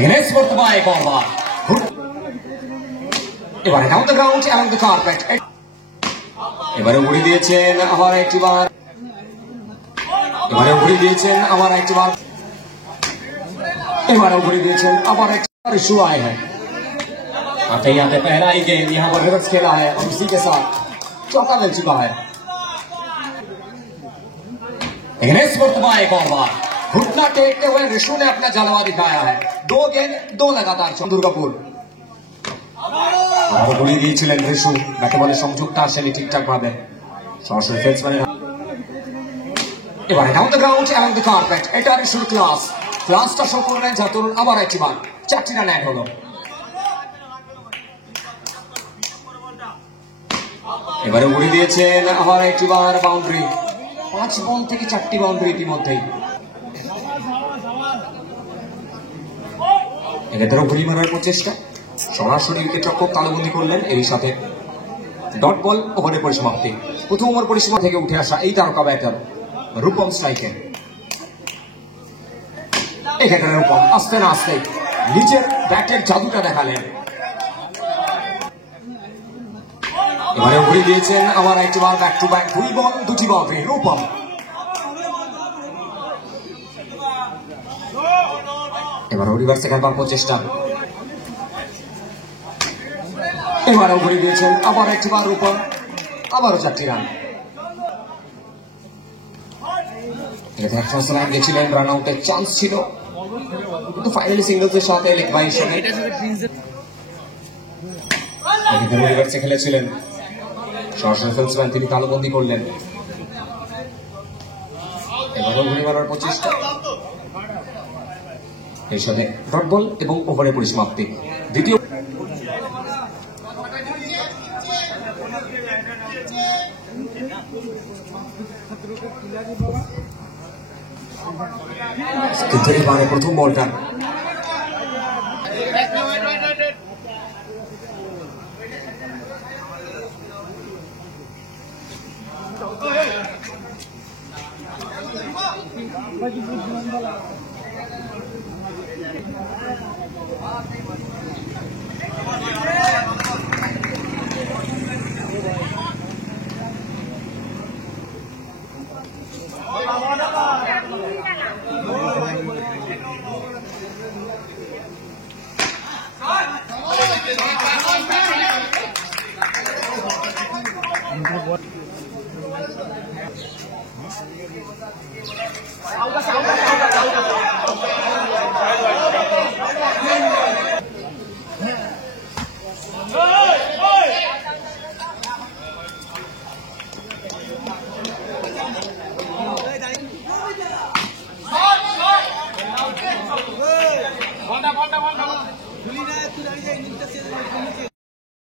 Against Murtabay Korba. এবারে down the ground along the carpet. এবারে উড়িয়ে দিয়েছেন আবার একটিবার। এবারে উড়িয়ে দিয়েছেন আবার একটিবার। এবারে উড়িয়ে দিয়েছেন আবার একটিবার। इशू आए हैं। आते ही आते पहला ही गेम यहाँ पर रिवर्स खेला है और उसी के साथ चौका मिल चुका है। Against Murtabay Korba. घुटना टेकते हुए ऋषु ने अपना जलवा दिखाया है। 2 गेंद 2 लगातार चंदूर कपूर उड़ी दिए ऋषु बैटे बॉले संयुक्ता आसेनी ठीकठाक भावे सरासरि ফেন্সম্যানের এবারে down the ground along the carpet এটা ঋষুর ক্লাসটা শো করলেন জাতুল আবার একটিবার 4টি রান অ্যাড হলো। এবারে উড়ি দিয়েছেন আবার একটিবার বাউন্ডারি 5 বল থেকে 4টি বাউন্ডারি ইতিমধ্যেই। এক্ষেত্রে ঘুরি মারার প্রচেষ্টা সরাসরি উইকেট রক্ষক তালুবন্দি করলেন এর সাথে ডট বল ওভারের পরিসমাপ্তি। প্রথম ওভার পরিসীমা থেকে উঠে আসা এই তারকা ব্যাটার রূপম স্ট্রাইকে এক্ষেত্রে রূপম আস্তে না আস্তে নিজের ব্যাটের জাদুটা দেখালেন। এবারে উড়িয়ে দিয়েছেন আবার একটিবার ব্যাক টু ব্যাক 2 বল 2টি বাউন্ডারি রূপম। এবারে রিভার্সে খেলবার প্রচেষ্টা এবারে উড়িয়ে দিয়েছেন আবার একটিবার রূপম আবারও 4টি রান। ফার্স্ট লাইন গেছিলেন রান আউটের চান্স ছিল কিন্তু ফাইনালি সিঙ্গলসের সাথে লেগ বাই হিসেবে রিভার্সে খেলেছিলেন সরাসরি ফেন্সম্যান তিনি তালুবন্দি করলেন। এবারও ঘুরে মারার প্রচেষ্টা এর সাথে ডট বল এবং ওভারের পরিসমাপ্তি। দ্বিতীয় প্রথম বলটা